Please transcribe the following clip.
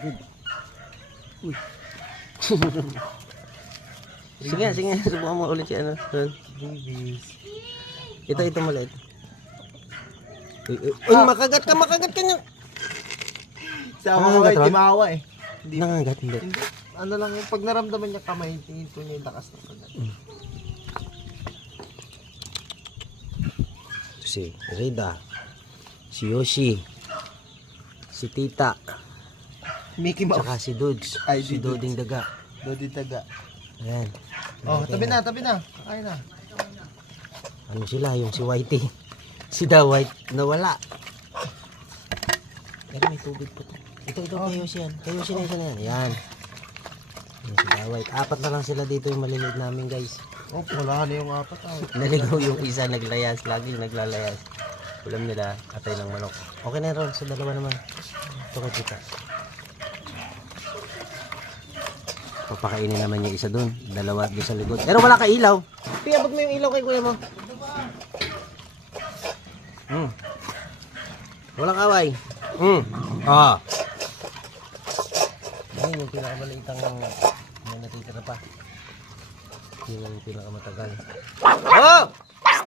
Uy. Sige, subukan mo ulit si ano. Babies. Ito maliit. Uy, makagat ka niya. Sama ko ay timawa eh. Nangangat, hindi. Hindi. Ano lang yung pag naramdaman niya kamay, tingin ko niya yung lakas ng kagat. Si Rida, si Yoshi, si Tita, Mickey Mouse. tsaka si Dudes, Ay, si si Dudes. Doding Daga. Dodi taga. Ayan. Oh, tabi na. Kakain na. Ano sila, yung si Whitey. Si Da White nawala. Pero may tubig po to. Ito kay Yoshi yan. Kay Yoshi na isa na yan. Ayan. Yung si Da White. 4 na lang sila dito yung maliliit namin guys. Oh, wala na yung apat ah. Naligaw yung isa, naglayas. Laging naglalayas. Ulam nila, atay ng manok. Okay na ron, sa dalawa naman. Ito kay Tita. Papakainin naman yung isa dun. Dalawa doon sa likod. Pero wala ka ilaw. Piabot mo yung ilaw kay kuya mo. Walang away. Ayun yung pinakamalitang may natitira pa. Yun yung pinakamatagal. Oh!